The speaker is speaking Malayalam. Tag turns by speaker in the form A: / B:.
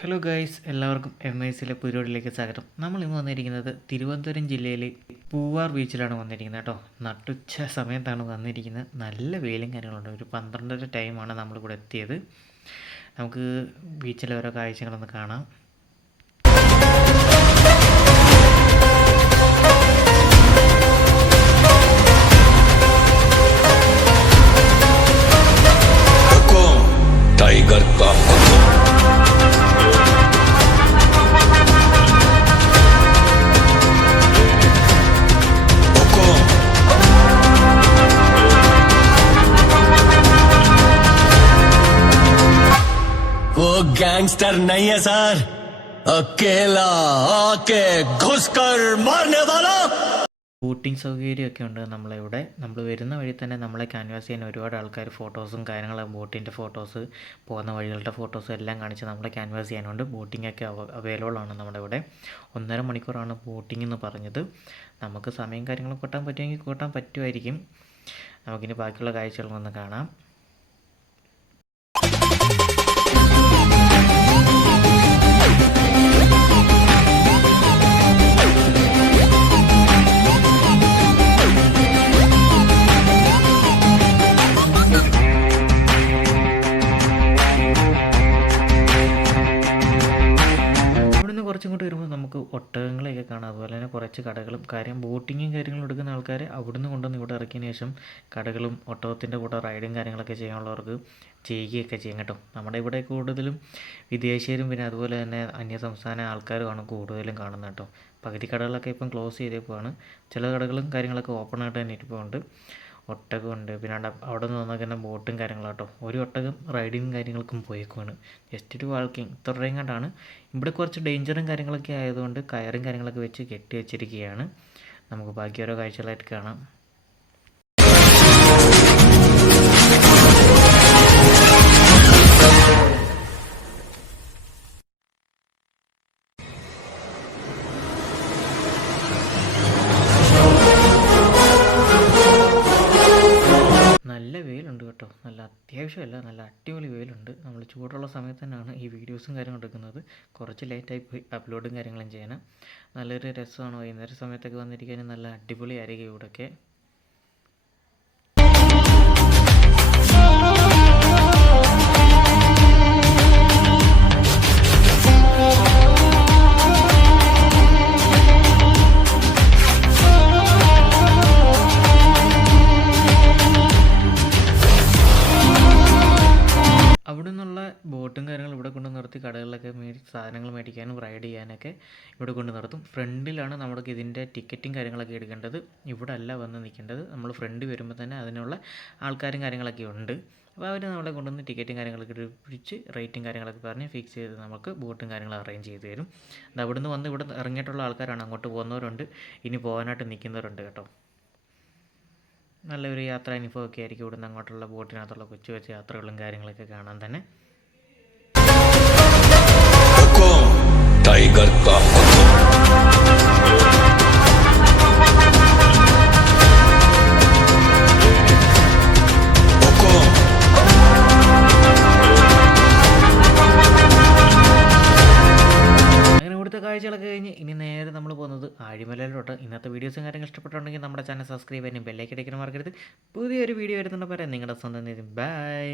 A: ഹലോ ഗൈസ് എല്ലാവർക്കും എം ഐ സിയിലെ പുരോടിലേക്ക് സ്വാഗതം. നമ്മൾ ഇന്ന് വന്നിരിക്കുന്നത് തിരുവനന്തപുരം ജില്ലയിലെ പൂവാർ ബീച്ചിലാണ് വന്നിരിക്കുന്നത് കേട്ടോ. നട്ടുച്ച സമയത്താണ് വന്നിരിക്കുന്നത്. നല്ല വെയിലും കാര്യങ്ങളുണ്ട്. ഒരു പന്ത്രണ്ടര ടൈമാണ് നമ്മളിവിടെ എത്തിയത്. നമുക്ക് ബീച്ചിലെ ഓരോ കാഴ്ചകളൊന്ന് കാണാം.
B: गैंगस्टर नहीं है सर अकेला आके घुसकर मारने वाला
A: ബോട്ടിംഗ് സൗകര്യമൊക്കെ ഉണ്ട് നമ്മളിവിടെ നമ്മൾ വരുന്ന വഴി തന്നെ നമ്മളെ ക്യാൻവാസ് ചെയ്യാൻ ഒരുപാട് ആൾക്കാർ ഫോട്ടോസും കാര്യങ്ങളും ബോട്ടിൻ്റെ ഫോട്ടോസ് പോകുന്ന വഴികളുടെ ഫോട്ടോസും എല്ലാം കാണിച്ച് നമ്മളെ ക്യാൻവാസ് ചെയ്യാനുണ്ട് ബോട്ടിംഗ് ഒക്കെ അവൈലബിൾ ആണ് നമ്മുടെ ഇവിടെ ഒന്നര മണിക്കൂറാണ് ബോട്ടിംഗ് എന്ന് പറഞ്ഞത് നമുക്ക് സമയം കാര്യങ്ങളും കൂട്ടാൻ പറ്റുമെങ്കിൽ കൂട്ടാൻ പറ്റുമായിരിക്കും നമുക്കിനി ബാക്കിയുള്ള കാഴ്ചകളൊന്ന് കാണാം ഇവിടുന്ന് കുറച്ചും കൂടി വരുമ്പോൾ നമുക്ക് ഒട്ടകങ്ങളെയൊക്കെ കാണാം. അതുപോലെ തന്നെ കുറച്ച് കടകളും കാര്യം ബോട്ടിങ്ങും കാര്യങ്ങളും എടുക്കുന്ന ആൾക്കാരെ അവിടുന്ന് കൊണ്ടുവന്ന് ഇവിടെ ഇറക്കിയതിന് ശേഷം കടകളും ഒട്ടകത്തിന്റെ കൂടെ റൈഡും കാര്യങ്ങളൊക്കെ ചെയ്യാനുള്ളവർക്ക് ചെയ്യുകയൊക്കെ ചെയ്യും കേട്ടോ. നമ്മുടെ ഇവിടെ കൂടുതലും വിദേശീയരും പിന്നെ അതുപോലെ തന്നെ അന്യസംസ്ഥാന ആൾക്കാരുമാണ് കൂടുതലും കാണുന്നത് കേട്ടോ. പകുതി കടകളൊക്കെ ഇപ്പം ക്ലോസ് ചെയ്തേ പോവാണ് ചില കടകളും കാര്യങ്ങളൊക്കെ ഓപ്പൺ ആയിട്ട് തന്നെ ഇരിപ്പുണ്ട്. ഒട്ടകമുണ്ട് പിന്നെ അവിടെ അവിടെ നിന്ന് വന്നേക്കുന്ന ബോട്ടും കാര്യങ്ങളും കേട്ടോ ഒരു ഒട്ടകം റൈഡിങ്ങും കാര്യങ്ങൾക്കും പോയേക്കുവാണ്. ജസ്റ്റ് ഒരു വാൾക്കിങ് ഇത്രയും കണ്ടാണ്. ഇവിടെ കുറച്ച് ഡേഞ്ചറും കാര്യങ്ങളൊക്കെ ആയതുകൊണ്ട് കയറും കാര്യങ്ങളൊക്കെ വെച്ച് കെട്ടി വെച്ചിരിക്കുകയാണ്. നമുക്ക് ബാക്കി ഓരോ കാഴ്ചകളായിട്ട് കാണാം. അത്യാവശ്യമല്ല നല്ല അടിപൊളി വെയിലുണ്ട്. നമ്മൾ ചൂടുള്ള സമയത്ത് തന്നെയാണ് ഈ വീഡിയോസും കാര്യങ്ങളും എടുക്കുന്നത്. കുറച്ച് ലേറ്റായി പോയി അപ്ലോഡും കാര്യങ്ങളും ചെയ്യാൻ നല്ലൊരു രസമാണ് വൈകുന്നേരം സമയത്തൊക്കെ വന്നിരിക്കാൻ നല്ല അടിപൊളിയായിരിക്കും ഇവിടെയൊക്കെ കൊണ്ട് നിർത്തി കടകളിലൊക്കെ സാധനങ്ങൾ മേടിക്കാനും റൈഡ് ചെയ്യാനൊക്കെ ഇവിടെ കൊണ്ട് നിർത്തും. ഫ്രണ്ടിലാണ് നമ്മൾക്ക് ഇതിന്റെ ടിക്കറ്റും കാര്യങ്ങളൊക്കെ എടുക്കേണ്ടത്. ഇവിടെ അല്ല വന്ന് നിൽക്കേണ്ടത്. നമ്മൾ ഫ്രണ്ട് വരുമ്പോൾ തന്നെ അതിനുള്ള ആൾക്കാരും കാര്യങ്ങളൊക്കെ ഉണ്ട്. അപ്പോൾ അവർ നമ്മളെ കൊണ്ടുവന്ന് ടിക്കറ്റും കാര്യങ്ങളൊക്കെ പിടിച്ച് റേറ്റും കാര്യങ്ങളൊക്കെ പറഞ്ഞ് ഫിക്സ് ചെയ്ത് നമുക്ക് ബോട്ടും കാര്യങ്ങളും അറേഞ്ച് ചെയ്ത് തരും. അത് അവിടെ നിന്ന് വന്ന് ഇവിടെ ഇറങ്ങിയിട്ടുള്ള ആൾക്കാരാണ്. അങ്ങോട്ട് പോകുന്നവരുണ്ട്. ഇനി പോകാനായിട്ട് നിൽക്കുന്നവരുണ്ട് കേട്ടോ. നല്ലൊരു യാത്രാ അനുഭവമൊക്കെ ആയിരിക്കും ഇവിടുന്ന് അങ്ങോട്ടുള്ള ബോട്ടിനകത്തുള്ള കൊച്ചു കൊച്ചു യാത്രകളും കാര്യങ്ങളൊക്കെ കാണാൻ തന്നെ.
B: टाइगर का हुकुम हुकुम
A: അങ്ങനെ ഇവിടുത്തെ കാഴ്ചകളൊക്കെ കഴിഞ്ഞ് ഇനി നേരെ നമ്മൾ പോകുന്നത് ആഴിമലയിലോട്ട് ഇന്നത്തെ വീഡിയോസും കാര്യങ്ങൾ ഇഷ്ടപ്പെട്ടുണ്ടെങ്കിൽ നമ്മുടെ ചാനൽ സബ്സ്ക്രൈബ് ചെയ്യാനും ബെല്ലൈക്ക് അടിക്കണം മറക്കരുത് പുതിയൊരു വീഡിയോ വരുന്നുണ്ട് പറയാം നിങ്ങളുടെ സ്വന്തം ബൈ